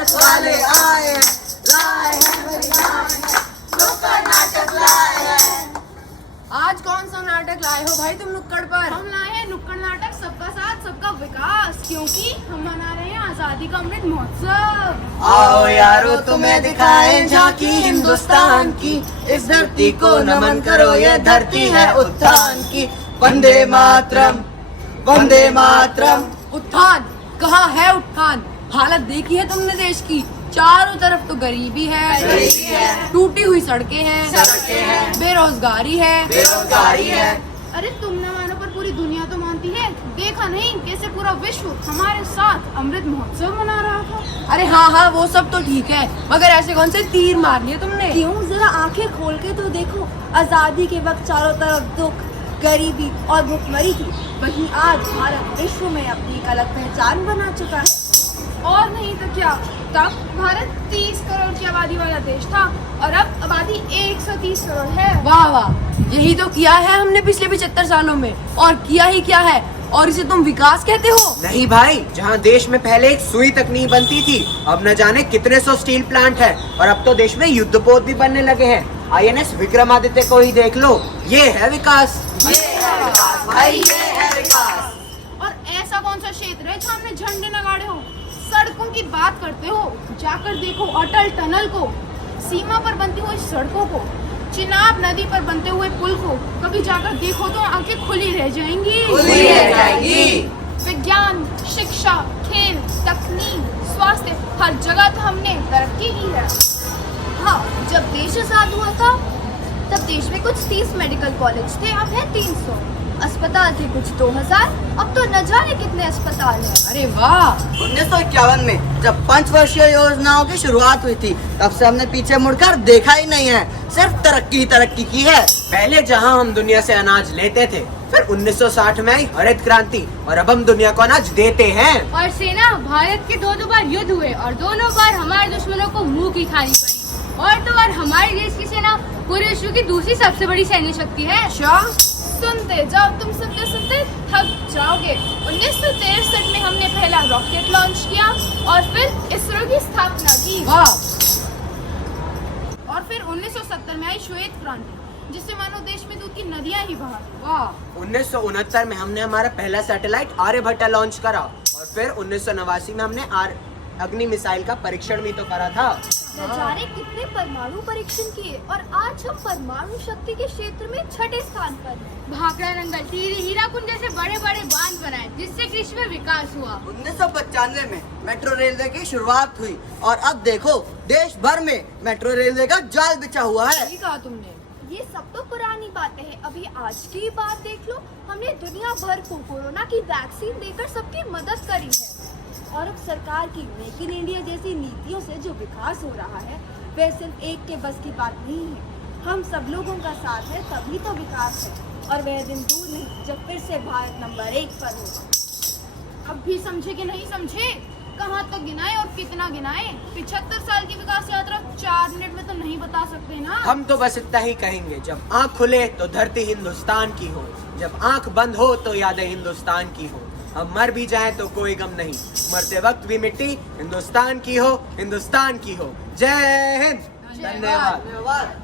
Police वाले आए हैं, लाए हैं भाई आए हैं, नुक्कड़ नाटक लाए हैं। आज कौन सा नाटक लाए हो भाई तुम नुक्कड़ पर? हम लाए हैं नुक्कड़ नाटक सबका साथ सबका विकास, क्योंकि हम मना रहे हैं आजादी का अमृत महोत्सव। आओ यारो तुम्हें दिखाएं झांकी हिंदुस्तान की, इस धरती को नमन करो ये धरती है उत्थान की। वंदे मातरम, वंदे मातरम। उत्थान कहाँ है उत्थान? हालत देखी है तुमने देश की? चारों तरफ तो गरीबी है, टूटी हुई सड़कें हैं, बेरोजगारी है। अरे तुम न मानो पर पूरी दुनिया तो मानती है। देखा नहीं कैसे पूरा विश्व हमारे साथ अमृत महोत्सव मना रहा था। अरे हाँ वो सब तो ठीक है, मगर ऐसे कौन से तीर मार लिए तुमने? क्यों, जरा आंखें खोल के तो देखो। आजादी के वक्त चारों तरफ दुख, गरीबी और भुखमरी थी, वहीं आज भारत विश्व में अपनी एक अलग पहचान बना चुका है। और नहीं तो क्या, तब भारत 30 करोड़ की आबादी वाला देश था और अब आबादी 130 करोड़ है। वाह वाह, यही तो किया है हमने पिछले 75 सालों में। और किया ही क्या है, और इसे तुम विकास कहते हो? नहीं भाई, जहाँ देश में पहले एक सुई तक नहीं बनती थी, अब न जाने कितने सौ स्टील प्लांट है, और अब तो देश में युद्धपोत भी बनने लगे हैं। INS विक्रमादित्य को ही देख लो, ये है विकास। ये है विकास भाई, ये है विकास। और ऐसा कौन सा क्षेत्र है जहाँ हमने झंडे नगाड़े हो? सड़कों की बात करते हो, जाकर देखो अटल टनल को, सीमा पर बनती हुई सड़कों को, चिनाब नदी पर बनते हुए पुल को। कभी जाकर देखो तो आंखें खुली रह जाएंगी। खुली रह जाएंगी। विज्ञान, शिक्षा, खेल, तकनीक, स्वास्थ्य, हर जगह तो हमने तरक्की की है। हाँ, जब देश आजाद हुआ था तब देश में कुछ 30 मेडिकल कॉलेज थे, अब है 300। अस्पताल थे कुछ 2000, अब तो न जाने कितने अस्पताल हैं। अरे वाह, 1951 में जब पंचवर्षीय योजनाओं की शुरुआत हुई थी, तब से हमने पीछे मुड़कर देखा ही नहीं है, सिर्फ तरक्की की है। पहले जहाँ हम दुनिया से अनाज लेते थे, फिर 1960 में आई हरित क्रांति, और अब हम दुनिया को अनाज देते हैं। और सेना, भारत के दो बार युद्ध हुए और दोनों बार हमारे दुश्मनों को मुंह की खानी पड़ी। और तो और हमारे देश की सेना पूरे विश्व की दूसरी सबसे बड़ी सैन्य शक्ति है। सुनते जाओ, तुम सुनते थक जाओगे। 1963 में हमने पहला रॉकेट लॉन्च किया और फिर इसरो की स्थापना की। वाह। और फिर 1970 में आई श्वेत क्रांति, जिससे मानो देश में दूध की नदियां ही बहा। वाह। 1969 में हमने हमारा पहला सैटेलाइट आर्यभट्टा लॉन्च करा, और फिर 1989 में हमने अग्नि मिसाइल का परीक्षण भी तो करा था। न जाने कितने परमाणु परीक्षण किए, और आज हम परमाणु शक्ति के क्षेत्र में 6ठे स्थान पर हैं। भाखड़ा नंगल, टिहरी, हीराकुंड जैसे बड़े बड़े बांध बनाए, जिससे कृषि में विकास हुआ। 1995 में मेट्रो रेलवे की शुरुआत हुई, और अब देखो देश भर में मेट्रो रेलवे का जाल बिछा हुआ है। सही कहा तुमने। ये सब तो पुरानी बातें हैं, अभी आज की बात देख लो। हमने दुनिया भर को कोरोना की वैक्सीन देकर सबकी मदद करी है, और अब सरकार की मेक इन इंडिया जैसी नीतियों से जो विकास हो रहा है, वह सिर्फ एक के बस की बात नहीं है। हम सब लोगों का साथ है तभी तो विकास है, और वह दिन दूर नहीं जब फिर से भारत नंबर 1 पर होगा। अब भी समझे कि नहीं समझे? कहाँ तक गिनाए और कितना गिनाए? 75 साल की विकास यात्रा 4 मिनट में तो नहीं बता सकते ना। हम तो बस इतना ही कहेंगे, जब आँख खुले तो धरती हिंदुस्तान की हो, जब आँख बंद हो तो यादें हिंदुस्तान की हो। हम मर भी जाएं तो कोई गम नहीं, मरते वक्त भी मिट्टी हिंदुस्तान की हो, हिंदुस्तान की हो। जय हिंद। धन्यवाद।